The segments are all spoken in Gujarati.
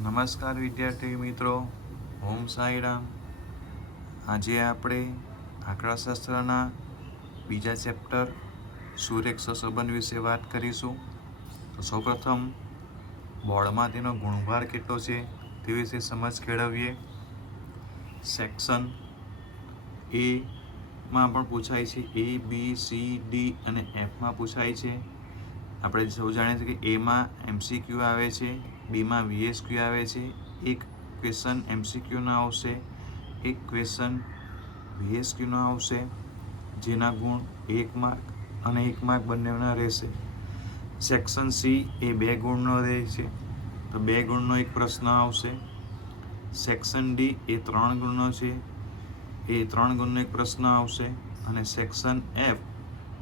નમસ્કાર વિદ્યાર્થી મિત્રો, ઓમ સાંઈરામ. આજે આપણે આંકડાશાસ્ત્રના બીજા ચેપ્ટર સુરેખ સહસંબંધ વિશે વાત કરીશું. તો સૌપ્રથમ બોર્ડમાં તેનો ગુણભાર કેટલો છે તે વિશે સમજ કેળવીએ. સેક્શન એમાં પણ પૂછાય છે, એ, બી, સી, ડી અને એફમાં પૂછાય છે. આપણે સૌ જાણીએ છીએ કે એમાં MCQ આવે છે, બીમાં VSQ આવે છે. એક ક્વેશ્ચન MCQનો આવશે, એક ક્વેશ્ચન VSQનો આવશે, જેના ગુણ 1 માર્ક અને 1 માર્ક બંનેના રહેશે. સેક્શન સી એ 2 ગુણનો રહે છે, તો 2 ગુણનો એક પ્રશ્ન આવશે. સેક્શન ડી એ 3 ગુણનો છે, એ 3 ગુણનો એક પ્રશ્ન આવશે. અને સેક્શન એફ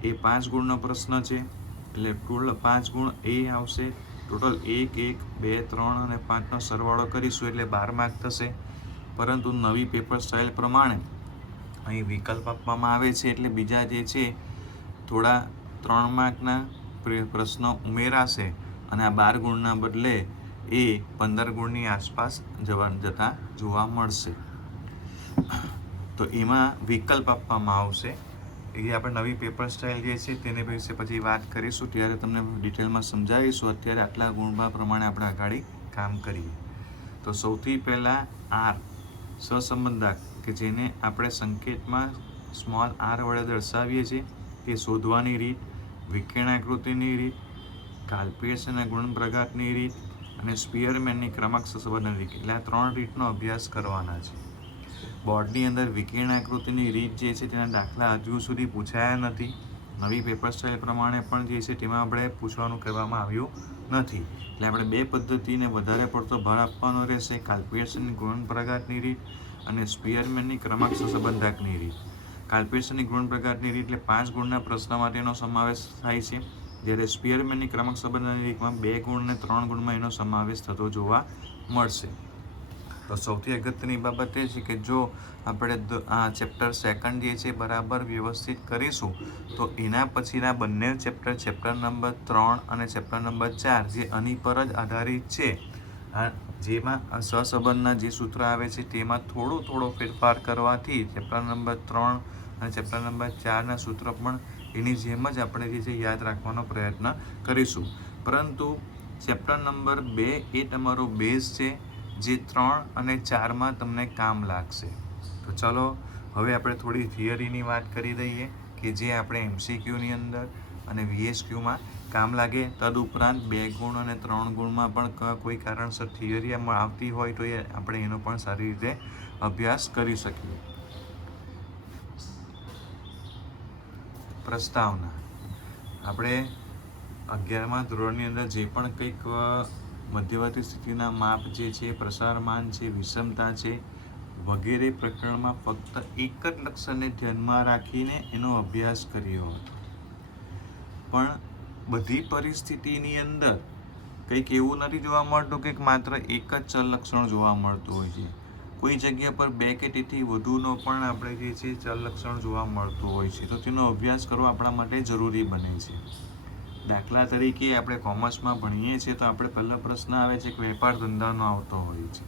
એ 5 ગુણનો પ્રશ્ન છે, એટલે ટોટલ 5 ગુણ એ આવશે. ટોટલ 1, 1, 2, 3 અને 5નો સરવાળો કરીશું એટલે 12 માર્ક થશે. પરંતુ નવી પેપર સ્ટાઇલ પ્રમાણે અહીં વિકલ્પ આપવામાં આવે છે, એટલે બીજા જે છે થોડા 3 માર્કના પ્રશ્નો ઉમેરાશે અને આ 12 ગુણના બદલે એ 15 ગુણની આસપાસ જતા જોવા મળશે. તો એમાં વિકલ્પ આપવામાં આવશે. એ આપણે નવી પેપર સ્ટાઇલ જે છે તેને વિશે પછી વાત કરીશું, ત્યારે તમને ડિટેલમાં સમજાવીશું. અત્યારે આટલા ગુણભાર પ્રમાણે આપણે આગળ કામ કરીએ. તો સૌથી પહેલાં આર સહસંબંધાંક, કે જેને આપણે સંકેતમાં સ્મોલ આર વડે દર્શાવીએ છીએ, તે શોધવાની રીત, વિકર્ણાકૃતિની રીત, કાલ્પનિક ગુણપ્રઘાતની રીત અને સ્પીયરમેનની ક્રમાંક સહસંબંધની રીત, એટલે આ 3 રીતનો અભ્યાસ કરવાના છે. બોર્ડની અંદર વિકર્ણાકૃતિની રીત જે છે તેના દાખલા હજુ સુધી પૂછાયા નથી. નવી પેપર સ્ટાઇલ પ્રમાણે પણ જે છે તેમાં આપણે પૂછવાનું કહેવામાં આવ્યું નથી, એટલે આપણે 2 પદ્ધતિને વધારે પડતો ભાર આપવાનો રહેશે, કાલ્પનિક ગુણપ્રઘાતની રીત અને સ્પીયરમેનની ક્રમાંક સહસંબંધાંકની રીત. કાલ્પનિક ગુણપ્રઘાતની રીત એટલે 5 ગુણના પ્રશ્ન માટેનો સમાવેશ થાય છે, જ્યારે સ્પીયરમેનની ક્રમાંક સહસંબંધની રીતમાં 2 ગુણ અને 3 ગુણમાં એનો સમાવેશ થતો જોવા મળશે. તો સૌથી અગત્યની બાબત એ છે કે જો આપણે આ ચેપ્ટર સેકન્ડ જે છે બરાબર વ્યવસ્થિત કરીશું, તો એના પછીના બંને ચેપ્ટર નંબર 3 અને ચેપ્ટર નંબર 4 જે આની પર જ આધારિત છે, જેમાં સહસંબંધના જે સૂત્ર આવે છે તેમાં થોડો ફેરફાર કરવાથી ચેપ્ટર નંબર 3 અને ચેપ્ટર નંબર 4ના સૂત્ર પણ એની જેમ જ આપણે જે છે યાદ રાખવાનો પ્રયત્ન કરીશું. પરંતુ ચેપ્ટર નંબર 2 એ તમારો બેઝ છે, જે 3 અને 4માં તમને કામ લાગશે. તો ચલો હવે આપણે થોડી થિયરીની વાત કરી દઈએ, કે જે આપણે MCQની અંદર અને VSQમાં કામ લાગે. તદુપરાંત 2 ગુણ અને 3 ગુણમાં પણ કોઈ કારણસર થિયરી આવતી હોય તો આપણે એનો પણ સારી રીતે અભ્યાસ કરી શકીએ. પ્રસ્તાવના. આપણે 11મા ધોરણની અંદર જે પણ કંઈક મધ્યવર્તી સ્થિતિના માપ જે છે, પ્રસારમાન છે, વિષમતા છે વગેરે પ્રકરણમાં ફક્ત એક જ લક્ષણને ધ્યાનમાં રાખીને એનો અભ્યાસ કર્યો હતો. પણ બધી પરિસ્થિતિની અંદર કંઈક એવું નથી જોવા મળતું કે માત્ર એક જ ચલ લક્ષણ જોવા મળતું હોય છે. કોઈ જગ્યા પર 2 કે તેથી વધુનો પણ આપણે જે છે ચલ લક્ષણ જોવા મળતું હોય છે, તો તેનો અભ્યાસ કરવો આપણા માટે જરૂરી બને છે. દાખલા તરીકે આપણે કોમર્સમાં ભણીએ છીએ, તો આપણે પહેલો પ્રશ્ન આવે છે કે વેપાર ધંધાનો આવતો હોય છે.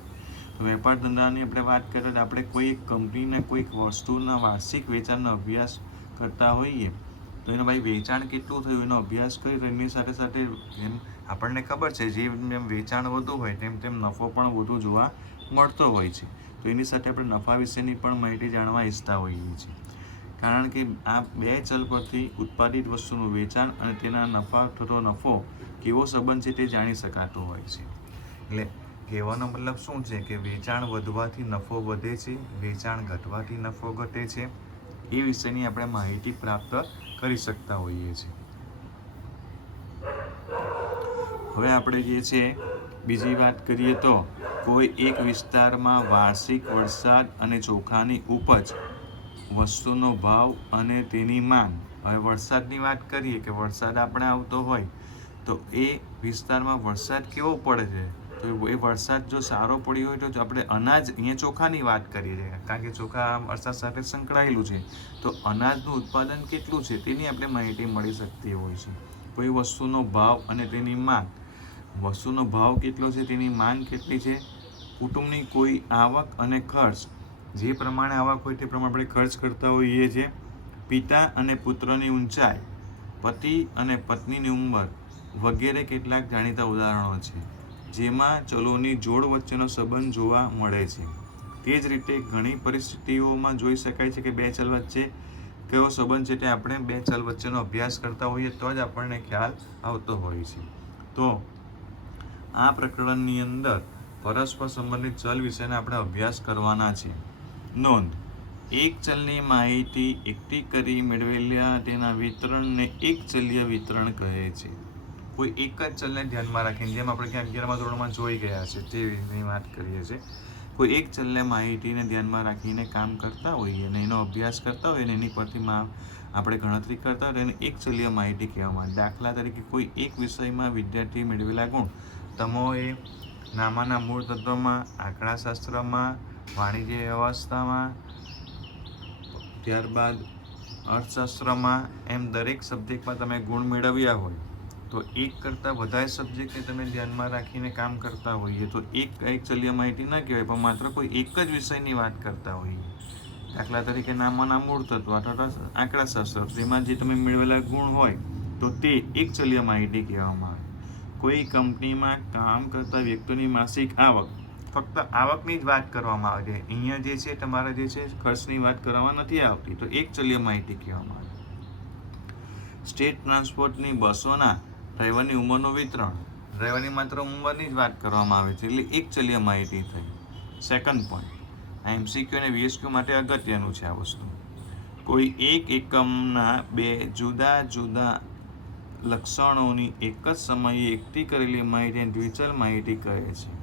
તો વેપાર ધંધાની આપણે વાત કરીએ તો આપણે કોઈ કંપનીના કોઈક વસ્તુના વાર્ષિક વેચાણનો અભ્યાસ કરતા હોઈએ, તો એનું વેચાણ કેટલું થયું એનો અભ્યાસ કરી, એની સાથે સાથે એમ આપણને ખબર છે જેમ વેચાણ વધુ હોય તેમ નફો પણ વધુ જોવા મળતો હોય છે. તો એની સાથે આપણે નફા વિશેની પણ માહિતી જાણવા ઈચ્છતા હોઈએ છીએ, કારણ કે આ 2 ચલ પરથી ઉત્પાદિત વસ્તુનું વેચાણ અને તેના નફા થતો નફો કેવો સંબંધ છે તે જાણી શકાતો હોય છે. એટલે કહેવાનો મતલબ શું છે કે વેચાણ વધવાથી નફો વધે છે, વેચાણ ઘટવાથી નફો ઘટે છે, એ વિશેની આપણે માહિતી પ્રાપ્ત કરી શકતા હોઈએ છીએ. હવે આપણે જે છે બીજી વાત કરીએ તો કોઈ એક વિસ્તારમાં વાર્ષિક વરસાદ અને ચોખાની ઉપજ, વસ્તુનો ભાવ અને તેની માંગ. હવે વરસાદની વાત કરીએ કે વરસાદ આપણે આવતો હોય તો એ વિસ્તારમાં વરસાદ કેવો પડે છે, તો એ વરસાદ જો સારો પડ્યો હોય તો આપણે અનાજ, અહીંયા ચોખાની વાત કરીએ છીએ કારણ કે ચોખા વરસાદ સાથે સંકળાયેલું છે, તો અનાજનું ઉત્પાદન કેટલું છે તેની આપણે માહિતી મળી શકતી હોય છે. કોઈ વસ્તુનો ભાવ અને તેની માંગ. વસ્તુનો ભાવ કેટલો છે, તેની માંગ કેટલી છે, કુટુંબની કોઈ આવક અને ખર્ચ, જે પ્રમાણે આવક હોય તે પ્રમાણે આપણે ખર્ચ કરતા હોઈએ છીએ, પિતા અને પુત્રની ઊંચાઈ, પતિ અને પત્નીની ઉંમર વગેરે કેટલાક જાણીતા ઉદાહરણો છે, જેમાં ચલોની જોડ વચ્ચેનો સંબંધ જોવા મળે છે. તે જ રીતે ઘણી પરિસ્થિતિઓમાં જોઈ શકાય છે કે બે ચલ વચ્ચે કયો સંબંધ છે તે આપણે બે ચલ વચ્ચેનો અભ્યાસ કરતા હોઈએ તો જ આપણને ખ્યાલ આવતો હોય છે. તો આ પ્રકરણની અંદર પરસ્પર સંબંધિત ચલ વિશેનો આપણે અભ્યાસ કરવાના છે. નોંધ: એક ચલની માહિતી એકઠી કરી મેળવેલા તેના વિતરણને એક ચલીય વિતરણ કહે છે. કોઈ એક જ ચલને ધ્યાનમાં રાખીને, જેમ આપણે ક્યાં 11મા ધોરણમાં જોઈ ગયા છે તેની વાત કરીએ છીએ, કોઈ એક ચલને માહિતીને ધ્યાનમાં રાખીને કામ કરતા હોઈએ અને એનો અભ્યાસ કરતા હોઈએ અને એની પરથી આપણે ગણતરી કરતા હોય એને એક ચલીય માહિતી કહેવામાં આવે. દાખલા તરીકે કોઈ એક વિષયમાં વિદ્યાર્થી મેળવેલા ગુણ તમોએ નામાના મૂળ તત્વમાં, આંકડાશાસ્ત્રમાં, વાણિજ્ય વ્યવસ્થામાં, ત્યારબાદ અર્થશાસ્ત્રમાં, એમ દરેક સબ્જેક્ટમાં તમે ગુણ મેળવ્યા હોય તો એક કરતાં વધારે સબ્જેક્ટને તમે ધ્યાનમાં રાખીને કામ કરતા હોઈએ તો એક ચલીય માહિતી ન કહેવાય, પણ માત્ર કોઈ એક જ વિષયની વાત કરતા હોઈએ. દાખલા તરીકે નામાના મૂળ તત્વ અથવા આંકડાશાસ્ત્ર, તેમાં જે તમે મેળવેલા ગુણ હોય તો તે એક ચલીય માહિતી કહેવામાં આવે. કોઈ કંપનીમાં કામ કરતા વ્યક્તિની માસિક આવક, ફક્ત આવકની જ વાત કરવામાં આવે છે, અહીંયા જે છે તમારે જે છે ખર્ચની વાત કરવામાં નથી આવતી, તો એક ચલીય માહિતી કહેવામાં આવે. સ્ટેટ ટ્રાન્સપોર્ટની બસોના ડ્રાઈવરની ઉંમરનું વિતરણ, ડ્રાઈવરની માત્ર ઉંમરની જ વાત કરવામાં આવે છે, એટલે એક ચલીય માહિતી થઈ. સેકન્ડ પોઈન્ટ, આ એમસીક્યુ અને વીએસક્યુ માટે અગત્યનું છે આ વસ્તુ. કોઈ એક એકમના બે જુદા જુદા લક્ષણોની એક જ સમયે એકઠી કરેલી માહિતીને દ્વિચલ માહિતી કહે છે.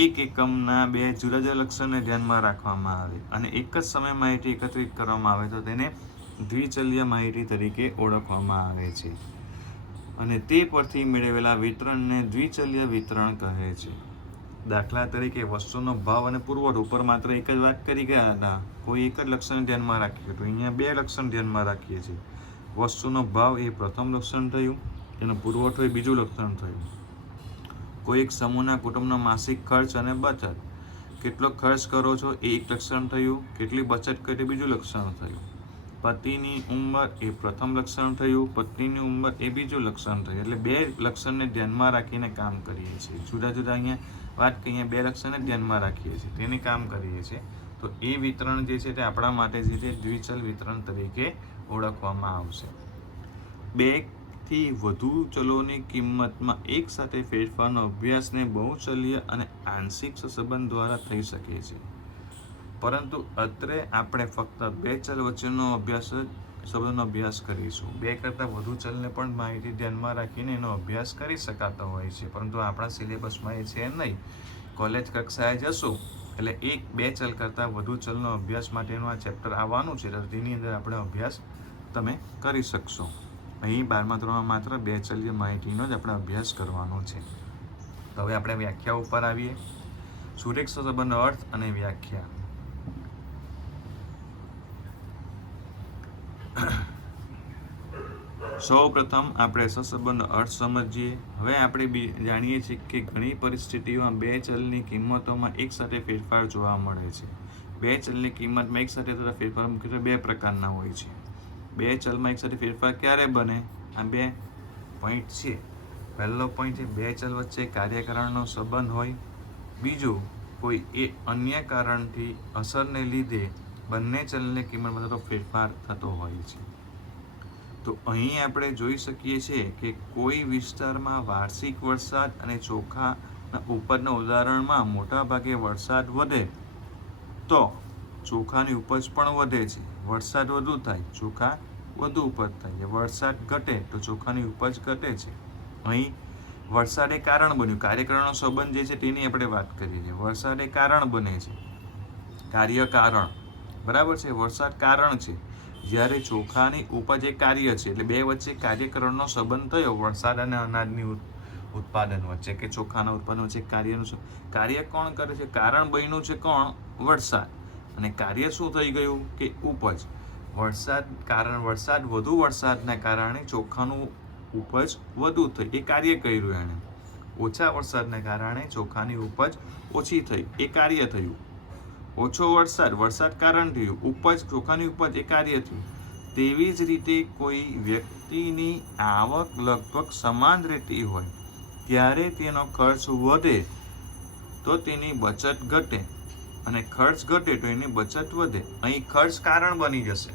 એક એકમના બે જુદા જુદા લક્ષણને ધ્યાનમાં રાખવામાં આવે અને એક જ સમયે માહિતી એકત્રિત કરવામાં આવે તો તેને દ્વિચલીય માહિતી તરીકે ઓળખવામાં આવે છે અને તે પરથી મેળવેલા વિતરણને દ્વિચલીય વિતરણ કહે છે. દાખલા તરીકે વસ્તુનો ભાવ અને પુરવઠો ઉપર માત્ર એક જ વાત કરી ગયા હતા, કોઈ એક જ લક્ષણ ધ્યાનમાં રાખીએ તો અહીંયા બે લક્ષણ ધ્યાનમાં રાખીએ છીએ. વસ્તુનો ભાવ એ પ્રથમ લક્ષણ થયું, એનો પુરવઠો એ બીજું લક્ષણ થયું. કોઈ એક સમૂહના કુટુંબનો માસિક ખર્ચ અને બચત, કેટલો ખર્ચ કરો છો એ એક લક્ષણ થયું, કેટલી બચત કરી બીજું લક્ષણ થયું. પતિની ઉંમર એ પ્રથમ લક્ષણ થયું, પત્નીની ઉંમર એ બીજું લક્ષણ થયું. એટલે બે લક્ષણને ધ્યાનમાં રાખીને કામ કરીએ છીએ. જુદા જુદા અહીંયા વાત કરીએ, બે લક્ષણને ધ્યાનમાં રાખીએ છીએ, તેને કામ કરીએ છીએ. તો એ વિતરણ જે છે તે આપણા માટે જે છે દ્વિચલ વિતરણ તરીકે ઓળખવામાં આવશે. બે થી વધુ ચલોની કિંમતમાં એક સાથે ફેરફારનો અભ્યાસને બહુચલીય અને આંશિક સંબંધ દ્વારા થઈ શકે છે, પરંતુ અત્રે આપણે ફક્ત બે ચલ વચ્ચેનો સંબંધનો અભ્યાસ કરીશું. બે કરતાં વધુ ચલને પણ માહિતી ધ્યાનમાં રાખીને એનો અભ્યાસ કરી શકાતો હોય છે, પરંતુ આપણા સિલેબસમાં એ છે નહીં. કોલેજ કક્ષાએ જશું એટલે બે ચલ કરતાં વધુ ચલનો અભ્યાસ માટેનું આ ચેપ્ટર આવવાનું છે, તેની અંદર આપણે અભ્યાસ તમે કરી શકશો. અહીં 12મા ધોરણમાં માત્ર બે ચલીય માહિતીનો જ આપણે અભ્યાસ કરવાનો છે. તો હવે આપણે વ્યાખ્યા ઉપર આવીએ. સુરેખ સહસંબંધનો અર્થ અને વ્યાખ્યા. સૌ પ્રથમ આપણે સહસંબંધનો અર્થ સમજીએ. હવે આપણે જાણીએ છીએ કે ઘણી પરિસ્થિતિઓમાં બે ચલની કિંમતોમાં એક સાથે ફેરફાર જોવા મળે છે. બે ચલની કિંમતમાં એક સાથે થતા ફેરફાર મુખ્યત્વે બે પ્રકારના હોય છે. બે ચલમાં એક સાથે ફેરફાર ક્યારે બને? આ બે પોઈન્ટ છે. પહેલો પોઈન્ટ છે બે ચલ વચ્ચે કાર્યકારણનો સંબંધ હોય. બીજું, કોઈ એ અન્ય કારણથી અસરને લીધે બંને ચલની કિંમતમાં થતો ફેરફાર થતો હોય છે. તો અહીં આપણે જોઈ શકીએ છીએ કે કોઈ વિસ્તારમાં વાર્ષિક વરસાદ અને ચોખાના ઉપજના ઉદાહરણમાં મોટા ભાગે વરસાદ વધે તો ચોખાની ઉપજ પણ વધે છે. વરસાદ વધુ થાય, ચોખા વધુ ઉપજ થાય. વરસાદ ઘટે તો ચોખાની ઉપજ ઘટે છે. અહીં વરસાદ એ કારણ બન્યું. કાર્યકારણનો સંબંધ જે છે તેની આપણે વાત કરીએ છીએ. વરસાદ એ કારણ બને છે, કાર્ય કારણ, બરાબર છે. વરસાદ કારણ છે, જ્યારે ચોખાની ઉપજ એ કાર્ય છે. એટલે બે વચ્ચે કાર્યકરણનો સંબંધ થયો વરસાદ અને અનાજની ઉત્પાદન વચ્ચે કે ચોખાના ઉત્પાદન વચ્ચે કાર્ય કોણ કરે છે? કારણ બન્યું છે કોણ? વરસાદ. અને કાર્ય શું થઈ ગયું કે ઉપજ. વધુ વરસાદના કારણે ચોખાનું ઉપજ વધુ થઈ, એ કાર્ય કર્યું એણે. ઓછા વરસાદને કારણે ચોખાની ઉપજ ઓછી થઈ, એ કાર્ય થયું. ઓછો વરસાદ કારણ થયું, ઉપજ ચોખાની ઉપજ એ કાર્ય થયું. તેવી જ રીતે કોઈ વ્યક્તિની આવક લગભગ સમાન રહેતી હોય ત્યારે તેનો ખર્ચ વધે તો તેની બચત ઘટે, અને ખર્ચ ઘટે તો એની બચત વધે. અહીં ખર્ચ કારણ બની જશે,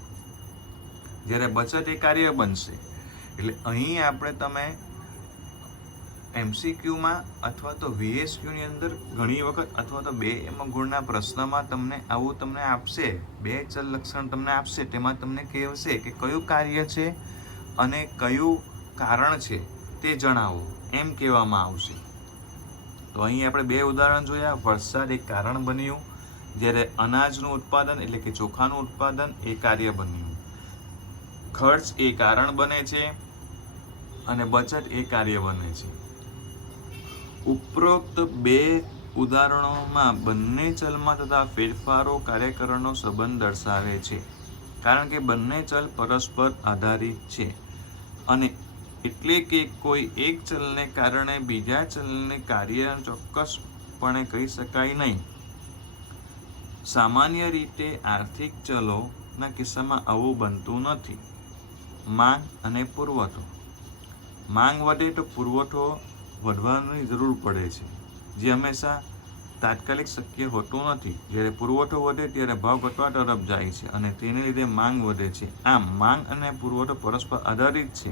જ્યારે બચત એ કાર્ય બનશે. એટલે અહીં આપણે તમે MCQમાં અથવા તો VSQની અંદર ઘણી વખત અથવા તો 2 ગુણના પ્રશ્નમાં તમને આપશે, 2 ચલ લક્ષણ તમને આપશે, તેમાં તમને કહેશે કે કયું કાર્ય છે અને કયું કારણ છે તે જણાવો, એમ કહેવામાં આવશે. તો અહીં આપણે 2 ઉદાહરણ જોયા. વરસાદ એક કારણ બન્યું, જ્યારે અનાજનું ઉત્પાદન એટલે કે ચોખાનું ઉત્પાદન એ કાર્ય બન્યું. ખર્ચ એ કારણ બને છે અને બચત એ કાર્ય બને છે. ઉપરોક્ત 2 ઉદાહરણોમાં બંને ચલમાં થતા ફેરફારો કાર્યકરણનો સંબંધ દર્શાવે છે, કારણ કે બંને ચલ પરસ્પર આધારિત છે, અને એટલે કે કોઈ એક ચલને કારણે બીજા ચલને કાર્ય ચોક્કસપણે કહી શકાય નહીં. સામાન્ય રીતે આર્થિક ચલોના કિસ્સામાં આવું બનતું નથી. માંગ અને પુરવઠો. માંગ વધે તો પુરવઠો વધવાની જરૂર પડે છે, જે હંમેશા તાત્કાલિક શક્ય હોતું નથી. જ્યારે પુરવઠો વધે ત્યારે ભાવ ઘટવા તરફ જાય છે અને તેને લીધે માંગ વધે છે. આમ માંગ અને પુરવઠો પરસ્પર આધારિત છે.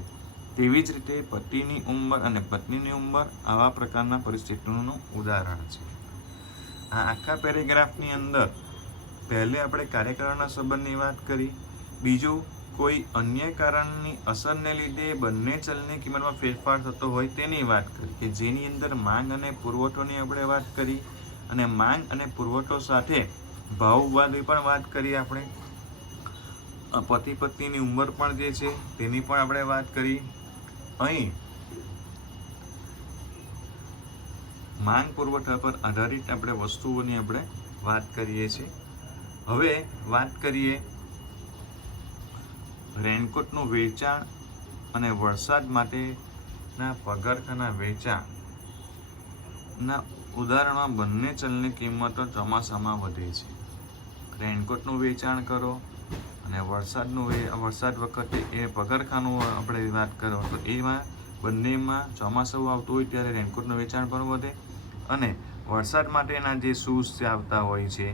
તેવી જ રીતે પતિની ઉંમર અને પત્નીની ઉંમર આવા પ્રકારના પરિસ્થિતિનું ઉદાહરણ છે. આ આખા પેરેગ્રાફની અંદર પહેલે આપણે કાર્યકરણના સંબંધની વાત કરી, બીજું કોઈ અન્ય કારણની અસરને લીધે બંને ચલની કિંમતમાં ફેરફાર થતો હોય તેની વાત કરી, કે જેની અંદર માંગ અને પુરવઠોની આપણે વાત કરી, અને માંગ અને પુરવઠો સાથે ભાવવાદી પણ વાત કરી. આપણે પતિ પત્નીની ઉંમર પણ જે છે તેની પણ આપણે વાત કરી. અહીં માંગ પુરવઠા પર આધારિત આપણે વસ્તુઓની આપણે વાત કરીએ છીએ. હવે વાત કરીએ રેનકોટનું વેચાણ અને વરસાદ માટેના પગરખાંના વેચાણના ઉદાહરણમાં બંને ચલની કિંમતો ચોમાસામાં વધે છે. રેનકોટનું વેચાણ કરો અને વરસાદ વખતે એ પગરખાંનું આપણે વાત કરો તો એમાં બંનેમાં ચોમાસું આવતું હોય ત્યારે રેનકોટનું વેચાણ પણ વધે, અને વરસાદ માટેના જે શૂઝ આવતા હોય છે,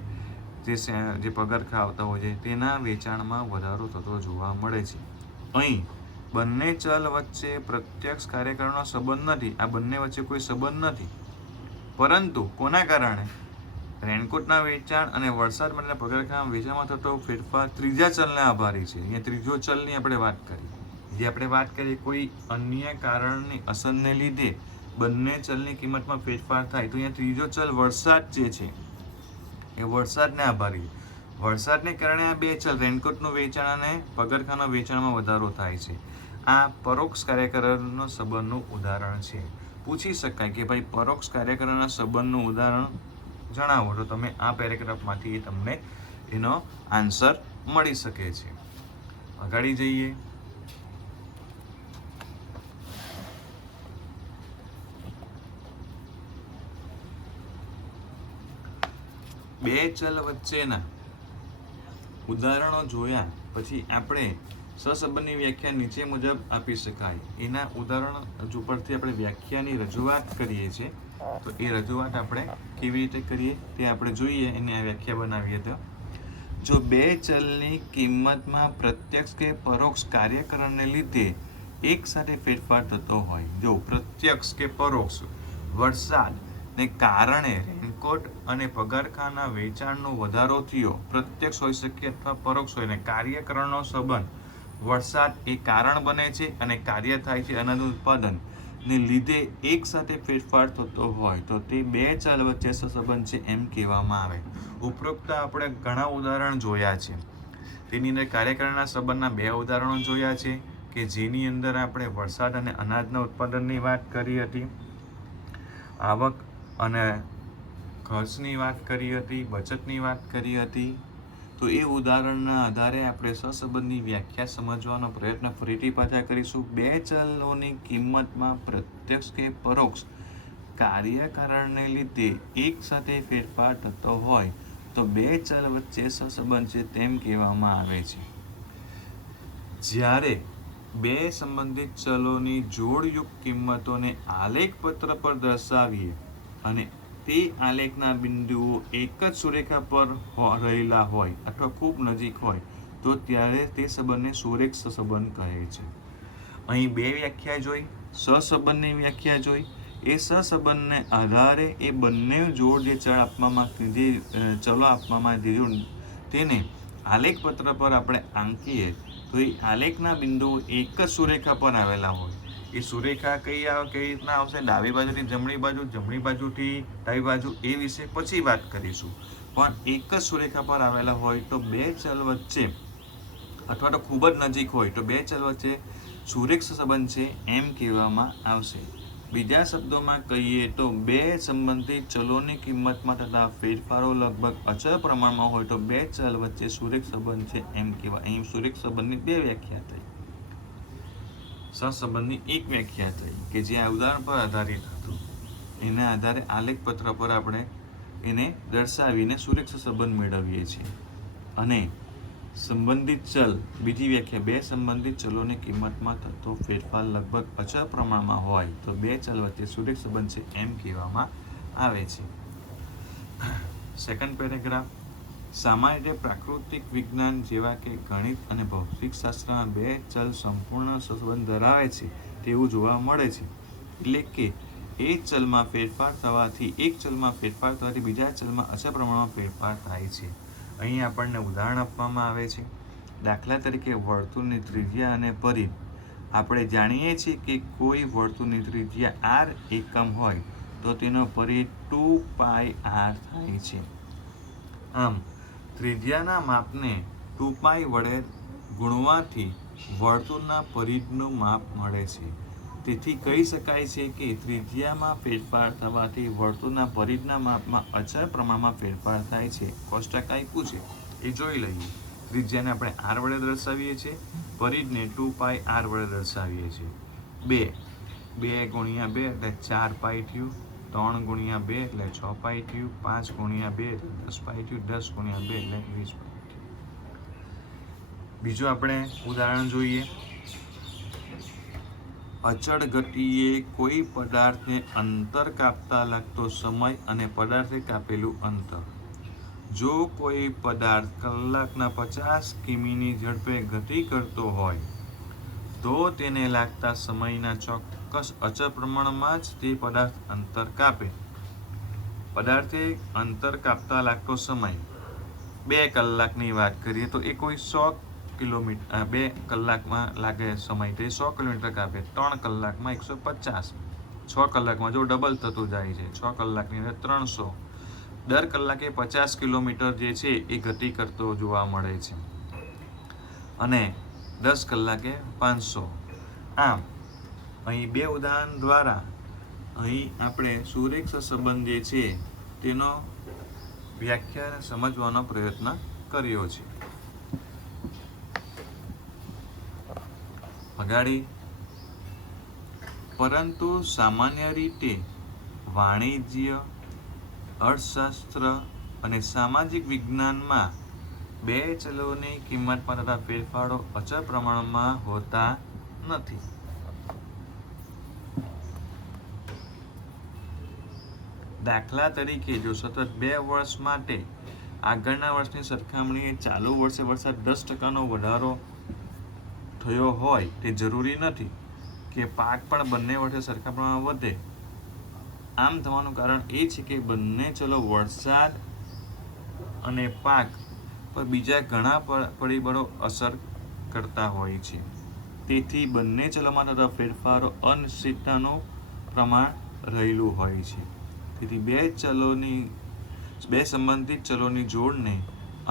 જે પગરખાં આવતા હોય છે, તેના વેચાણમાં વધારો થતો જોવા મળે છે. અહીં બંને ચલ વચ્ચે પ્રત્યક્ષ કાર્યકરણનો સંબંધ નથી. આ બંને વચ્ચે કોઈ સંબંધ નથી, પરંતુ કોના કારણે? રેનકોટના વેચાણ અને વરસાદ માટેના પગરખાં વેચાણમાં થતો ફેરફાર ત્રીજા ચલને આભારી છે. અહીંયા ત્રીજો ચલની આપણે વાત કરી, જે આપણે વાત કરીએ કોઈ અન્ય કારણની અસરને લીધે બંને ચલની કિંમતમાં ફેરફાર થાય, તો અહીંયા ત્રીજો ચલ વરસાદ જે છે એ વરસાદને આભારી. વરસાદને કારણે આ 2 ચલ રેનકોટનું વેચાણ અને પગરખાંના વેચાણમાં વધારો થાય છે. આ પરોક્ષ કાર્યકરણનો સંબંધનું ઉદાહરણ છે. પૂછી શકાય કે ભાઈ પરોક્ષ કાર્યકરણના સંબંધનું ઉદાહરણ જણાવો, તો તમે આ પેરેગ્રાફમાંથી તમને એનો આન્સર મળી શકે છે. આગળ જઈએ. બે ચલ વચ્ચેના ઉદાહરણો જોયા પછી આપણે સહસંબંધની વ્યાખ્યા નીચે મુજબ આપી શકાય. એના ઉદાહરણ ઉપરથી આપણે વ્યાખ્યાની રજૂઆત કરીએ છીએ, તો એ રજૂઆત આપણે કેવી રીતે કરીએ તે આપણે જોઈએ. એની આ વ્યાખ્યા બનાવીએ તો, જો 2 ચલની કિંમતમાં પ્રત્યક્ષ કે પરોક્ષ કાર્યકરણને લીધે એક સાથે ફેરફાર થતો હોય, જો પ્રત્યક્ષ કે પરોક્ષ વરસાદને કારણે રેનકોટ અને પગરખાંના વેચાણનો વધારો થયો, પ્રત્યક્ષ હોઈ શકે અથવા પરોક્ષ હોય, ને કાર્યકરણનો સંબંધ વરસાદ એ કારણ બને છે અને કાર્ય થાય છે અનાજનું ઉત્પાદન ને લીધે એક સાથે ફેરફાર થતો હોય, તો તે 2 ચલ વચ્ચે સહસંબંધ છે એમ કહેવામાં આવે. ઉપરોક્ત આપણે ઘણા ઉદાહરણ જોયા છે. તેની અંદર કાર્યકરણના સંબંધના 2 ઉદાહરણો જોયા છે, કે જેની અંદર આપણે વરસાદ અને અનાજના ઉત્પાદનની વાત કરી હતી, આવક અને ખર્ચની વાત કરી હતી, બચતની વાત કરી હતી. તો એ ઉદાહરણના આધારે આપણે સહસંબંધની વ્યાખ્યા સમજવાનો પ્રયત્ન ફરીથી પાછા કરીશું. 2 ચલોની કિંમતમાં પ્રત્યક્ષ કે પરોક્ષ કાર્યકારણને લીધે એક સાથે ફેરફાર થતો હોય તો બે ચલ વચ્ચે સહસંબંધ છે તેમ કહેવામાં આવે છે. જ્યારે બે સંબંધિત ચલોની જોડયુક્ત કિંમતોને આલેખ પત્ર પર દર્શાવીએ અને તે આલેખના બિંદુઓ એક જ સુરેખા પર રહેલા હોય અથવા ખૂબ નજીક હોય તો ત્યારે તે સંબંધને સુરેખ સહસંબંધ કહે છે. અહીં બે વ્યાખ્યા જોઈ, સહસંબંધની વ્યાખ્યા જોઈ. એ સહસંબંધને આધારે એ બંને જોડ જે ચલો આપવામાં દીધું તેને આલેખ પત્ર પર આપણે આંકીએ તો એ આલેખના બિંદુઓ એક જ સુરેખા પર આવેલા હોય. એ સુરેખા કઈ રીતના આવશે, ડાબી બાજુથી જમણી બાજુ, જમણી બાજુથી ડાબી બાજુ, એ વિશે પછી વાત કરીશું. પણ એક જ સુરેખા પર આવેલા હોય તો બે ચલ વચ્ચે અથવા તો ખૂબ જ નજીક હોય તો બે ચલ વચ્ચે સુરેખ સંબંધ છે એમ કહેવામાં આવશે. બીજા શબ્દોમાં કહીએ તો બે સંબંધિત ચલોની કિંમતમાં થતા ફેરફારો લગભગ અચળ પ્રમાણમાં હોય તો બે ચલ વચ્ચે સુરેખ સંબંધ છે એમ કહેવાય. અહીં સુરેખ સંબંધની બે વ્યાખ્યા થઈ, સહસંબંધની એક વ્યાખ્યા થઈ કે જે આ ઉદાહરણ પર આધારિત હતું. એના આધારે આલેખ પત્ર પર આપણે એને દર્શાવીને સુરેખ સંબંધ મેળવીએ છીએ. અને સંબંધિત ચલ બીજી વ્યાખ્યા, બે સંબંધિત ચલોની કિંમતમાં થતો ફેરફાર લગભગ અચળ પ્રમાણમાં હોય તો બે ચલ વચ્ચે સુરેખ સંબંધ છે એમ કહેવામાં આવે છે. Second paragraph. સામાન્ય રીતે પ્રાકૃતિક વિજ્ઞાન જેવા કે ગણિત અને ભૌતિકશાસ્ત્રમાં બે ચલ સંપૂર્ણ સંબંધ ધરાવે છે તેવું જોવા મળે છે. એટલે કે એક ચલમાં ફેરફાર થવાથી બીજા ચલમાં અચળ પ્રમાણમાં ફેરફાર થાય છે. અહીં આપણને ઉદાહરણ આપવામાં આવે છે. દાખલા તરીકે વર્તુળની ત્રિજ્યા અને પરિઘ. આપણે જાણીએ છીએ કે કોઈ વર્તુળની ત્રિજ્યા r એકમ હોય તો તેનો પરિઘ 2πr થાય છે. આમ ત્રિજ્યાના માપને 2π વડે ગુણવાથી વર્તુળના પરિઘનું માપ મળે છે. તેથી કહી શકાય છે કે ત્રિજ્યામાં ફેરફાર થવાથી વર્તુળના પરિઘના માપમાં અચળ પ્રમાણમાં ફેરફાર થાય છે. કોષ્ટક આપ્યું છે એ જોઈ લઈએ. ત્રિજ્યાને આપણે r વડે દર્શાવીએ છીએ, પરિઘને 2πr વડે દર્શાવીએ છીએ. 2 ગુણ્યા 2 એટલે 4π થયું, 3 ગુણ્યા 2 એટલે 6π થયું, 5 ગુણ્યા 2 એટલે 10π થયું, 10 ગુણ્યા 2 એટલે 20π થયું. બીજું આપણે ઉદાહરણ જોઈએ. અચળ ગતિએ કોઈ પદાર્થને અંતર કાપતા લાગતો સમય અને પદાર્થે કાપેલું અંતર. જો કોઈ પદાર્થ કલાકના 50 કિમીની ઝડપે ગતિ કરતો હોય તો તેને લાગતા સમયના ચોક્કસ અચળ પ્રમાણમાં જ તે પદાર્થ અંતર કાપે. પદાર્થે અંતર કાપતા લાગતો સમય 2 કલાકની વાત કરીએ તો એ કોઈ 100 કિલોમીટર 2 કલાકમાં લાગે સમય તે 100 કિલોમીટર કાપે. 3 કલાકમાં 150, 6 કલાકમાં જો ડબલ થતું જાય છે, 6 કલાકની અંદર 300, દર કલાકે 50 કિલોમીટર જે છે એ ગતિ કરતો જોવા મળે છે. અને 10 કલાકે 500. આમ અહીં બે ઉદાહરણ દ્વારા અહીં આપણે સુરેખ સંબંધ જે છે તેનો વ્યાખ્યા સમજવાનો પ્રયત્ન કર્યો છે. અગાડી. પરંતુ સામાન્ય રીતે વાણિજ્ય, અર્થશાસ્ત્ર અને સામાજિક વિજ્ઞાનમાં બે ચલોની કિંમતમાં થતા ફેરફારો અચળ પ્રમાણમાં હોતા નથી. દાખલા તરીકે જો સતત 2 વર્ષ માટે આગળના વર્ષની સરખામણીએ ચાલુ વર્ષે વરસાદ 10% વધારો થયો હોય તે જરૂરી નથી કે પાક પણ બંને વર્ષે સરખા પ્રમાણમાં વધે. આમ થવાનું કારણ એ છે કે બંને ચલો વરસાદ અને પાક પર બીજા ઘણા પરિબળો અસર કરતા હોય છે. તેથી બંને ચલોમાં થતા ફેરફારો અનિશ્ચિતતાનું પ્રમાણ રહેલું હોય છે. તેથી બે સંબંધિત ચલોની જોડને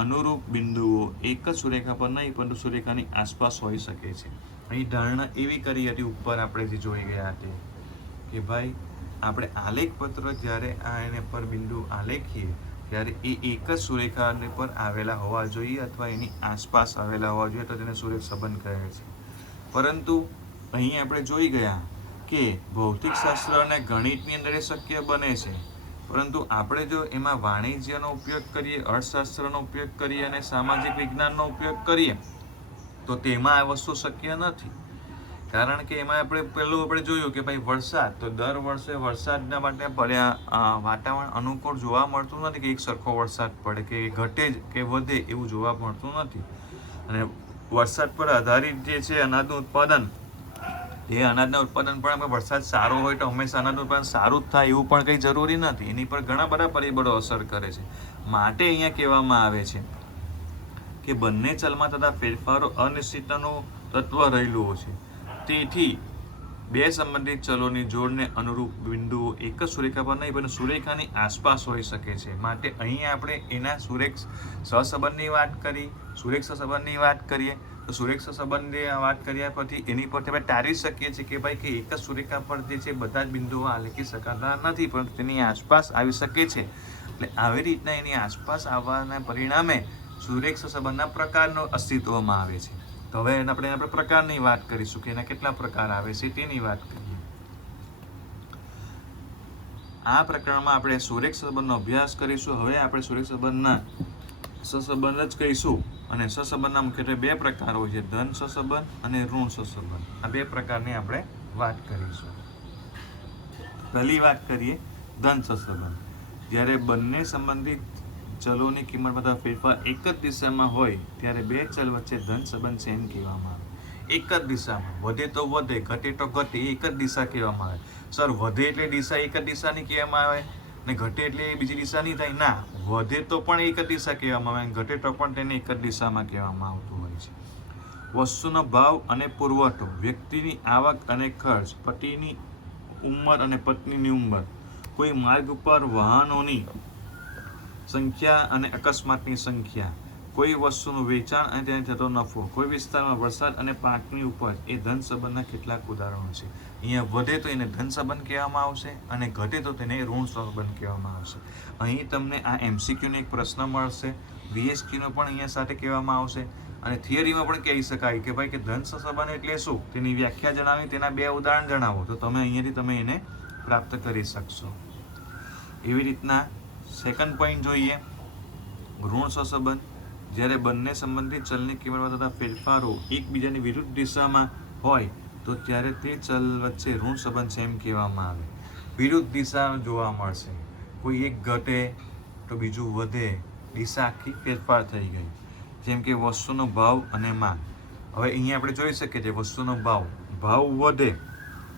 અનુરૂપ બિંદુઓ એક જ સુરેખા પર નહીં પરંતુ સુરેખાની આસપાસ હોઈ શકે છે. અહીં ધારણા એવી કરી હતી ઉપર આપણે જે જોઈ ગયા હતી કે ભાઈ આપણે આલેખ પત્ર જ્યારે એને પર બિંદુ આલેખીએ ત્યારે એ એક જ સુરેખા પર આવેલા હોવા જોઈએ અથવા એની આસપાસ આવેલા હોવા જોઈએ તો તેને સુરેખ સંબંધ કહે છે. પરંતુ અહીં આપણે જોઈ ગયા કે ભૌતિકશાસ્ત્ર અને ગણિતની અંદર એ શક્ય બને છે, પરંતુ આપણે જો એમાં વાણિજ્યનો ઉપયોગ કરીએ, અર્થશાસ્ત્રનો ઉપયોગ કરીએ અને સામાજિક વિજ્ઞાનનો ઉપયોગ કરીએ તો તેમાં આ વસ્તુ શક્ય નથી. કારણ કે એમાં આપણે જોયું કે ભાઈ વરસાદ, તો દર વર્ષે વરસાદના માટે વાતાવરણ અનુકૂળ જોવા મળતું નથી, કે એક સરખો વરસાદ પડે કે ઘટે જ કે વધે એવું જોવા મળતું નથી. અને વરસાદ પર આધારિત જે છે અનાજનું ઉત્પાદન, એ અનાજના ઉત્પાદન પણ વરસાદ સારો હોય તો હંમેશા અનાજનું ઉત્પાદન સારું જ થાય એવું પણ કંઈ જરૂરી નથી. એની પર ઘણા બધા પરિબળો અસર કરે છે. માટે અહીંયા કહેવામાં આવે છે કે બંને ચલમાં થતા ફેરફારો અનિશ્ચિતતાનું તત્વ રહેલું છે. તેથી બે સંબંધિત ચલોની જોડને અનુરૂપ બિંદુઓ એક જ સુરેખા પર નહીં પણ સુરેખાની આસપાસ હોઈ શકે છે. માટે અહીંયા આપણે એના સુરેખ સહસંબંધની વાત કરી, સુરેખ સહસંબંધની વાત કરીએ તો સુરેખ સહસંબંધની વાત કર્યા પછી એની પરથી આપણે તારી શકીએ છીએ કે ભાઈ કે એક જ સુરેખા પર જે છે બધા જ બિંદુઓ આલેખી શકાતા નથી, પરંતુ તેની આસપાસ આવી શકે છે. એટલે આવી રીતના એની આસપાસ આવવાના પરિણામે સુરેખ સહસંબંધના પ્રકારનો અસ્તિત્વમાં આવે છે. તો હવે આપણે પ્રકારની વાત કરીશું કે એના કેટલા પ્રકાર આવે છે તેની વાત કરીએ. આ પ્રકરણમાં આપણે સુરેખ સહસંબંધનો અભ્યાસ કરીશું. હવે આપણે સુરેખ સહસંબંધના સહસંબંધ જ કહીશું. અને સહસંબંધના મુખ્યત્વે બે પ્રકાર હોય છે, ધન સહસંબંધ અને ઋણ સહસંબંધ. આ બે પ્રકારની આપણે વાત કરીશું. પહેલી વાત કરીએ ધન સહસંબંધ. જ્યારે બંને સંબંધિત ચલોની કિંમતમાં ફેરફાર એક જ દિશામાં હોય ત્યારે બે ચલ વચ્ચે ધન સંબંધ છે એમ કહેવામાં આવે. એક જ દિશામાં, વધે તો વધે, ઘટે તો ઘટે, એક જ દિશા કહેવામાં આવે. સર વધે એટલે દિશા એક જ દિશાની કહેવામાં આવે ને ઘટે એટલે બીજી દિશા નહીં થાય? ના, વધે તો પણ એક જ દિશા કહેવામાં આવે, ઘટે તો પણ તેને એક જ દિશામાં કહેવામાં આવતું હોય છે. વસ્તુનો ભાવ અને પુરવઠો, વ્યક્તિની આવક અને ખર્ચ, પતિની ઉંમર અને પત્નીની ઉંમર, કોઈ માર્ગ ઉપર વાહનોની સંખ્યા અને અકસ્માતની સંખ્યા, કોઈ વસ્તુનું વેચાણ અને તેને થતો નફો, કોઈ વિસ્તારમાં વરસાદ અને પાકની ઉપજ એ ધન સંબંધના કેટલાક ઉદાહરણો છે. અહીંયા વધે તો એને ધન સંબંધ કહેવામાં આવશે અને ઘટે તો તેને ઋણ સંબંધ કહેવામાં આવશે. અહીં તમને આ MCQનો એક પ્રશ્ન મળશે, VSQનો પણ અહીંયા સાથે કહેવામાં આવશે અને થિયરીમાં પણ કહી શકાય કે ભાઈ કે ધન સંબંધ એટલે શું, તેની વ્યાખ્યા જણાવી, તેના બે ઉદાહરણ જણાવો તો તમે અહીંયાથી તમે એને પ્રાપ્ત કરી શકશો. એવી રીતના સેકન્ડ પોઈન્ટ જોઈએ, ઋણ સહસંબંધ. જ્યારે બંને સંબંધિત ચલની કિંમતમાં થતા ફેરફારો એકબીજાની વિરુદ્ધ દિશામાં હોય તો ત્યારે તે ચલ વચ્ચે ઋણ સંબંધ છે એમ કહેવામાં આવે. વિરુદ્ધ દિશા જોવા મળશે, કોઈ એક ઘટે તો બીજું વધે, દિશા આખી ફેરફાર થઈ ગઈ. જેમ કે વસ્તુનો ભાવ અને માંગ. હવે અહીંયા આપણે જોઈ શકીએ છીએ વસ્તુનો ભાવ વધે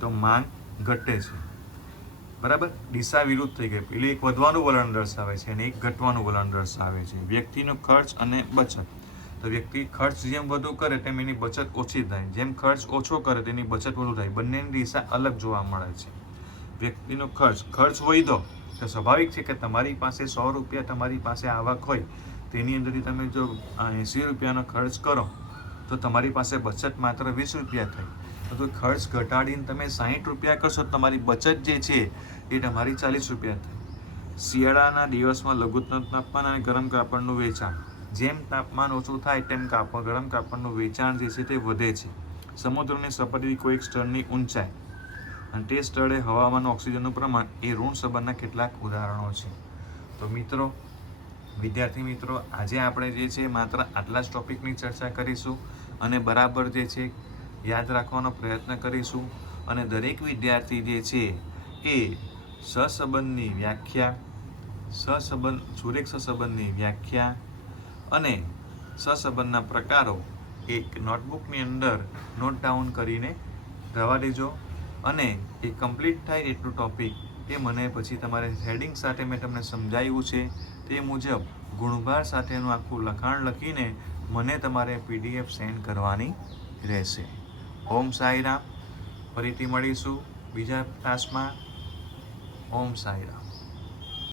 તો માંગ ઘટે છે, બરાબર? દિશા વિરુદ્ધ થઈ ગઈ. પેલી એક વધવાનું વલણ દર્શાવે છે અને એક ઘટવાનું વલણ દર્શાવે છે. વ્યક્તિનો ખર્ચ અને બચત. તો વ્યક્તિ ખર્ચ જેમ વધુ કરે તેમ એની બચત ઓછી થાય, જેમ ખર્ચ ઓછો કરે તેની બચત વધુ થાય. બંનેની દિશા અલગ જોવા મળે છે. વ્યક્તિનો ખર્ચ વધ્યો તો સ્વાભાવિક છે કે તમારી પાસે 100 રૂપિયા તમારી પાસે આવક હોય, તેની અંદરથી તમે જો 80 રૂપિયાનો ખર્ચ કરો તો તમારી પાસે બચત માત્ર 20 રૂપિયા થાય. તો ખર્ચ ઘટાડીને તમે 60 રૂપિયા કરશો, તમારી બચત જે છે એ તમારી 40 રૂપિયા થાય. શિયાળાના દિવસમાં લઘુત્તમ તાપમાન અને ગરમ કાપડનું વેચાણ. જેમ તાપમાન ઓછું થાય તેમ ગરમ કાપડનું વેચાણ જે છે તે વધે છે. સમુદ્રની સપાટીથી કોઈ એક સ્તરની ઊંચાઈ અને તે સ્થળે હવામાન ઓક્સિજનનું પ્રમાણ એ ઋણ સંબંધના કેટલાક ઉદાહરણો છે. તો મિત્રો, વિદ્યાર્થી મિત્રો, આજે આપણે જે છે માત્ર આટલા જ ટોપિકની ચર્ચા કરીશું અને બરાબર જે છે યાદ રાખવાનો પ્રયત્ન કરીશું. અને દરેક વિદ્યાર્થી જે છે એ સહસંબંધની વ્યાખ્યા, સુરેખ સહસંબંધની વ્યાખ્યા અને સહસંબંધના પ્રકારો એક નોટબુકની અંદર નોટ ડાઉન કરીને રવા દેજો. અને એ કમ્પ્લીટ થાય એટલું ટોપિક એ મને પછી તમારે હેડિંગ સાથે મેં તમને સમજાવ્યું છે તે મુજબ ગુણભાર સાથેનું આખું લખાણ લખીને મને તમારે PDF સેન્ડ કરવાની રહેશે. ઓમ સાંઈરામ. ફરીથી મળીશું બીજા ક્લાસમાં. ઓમ સાંઈરામ.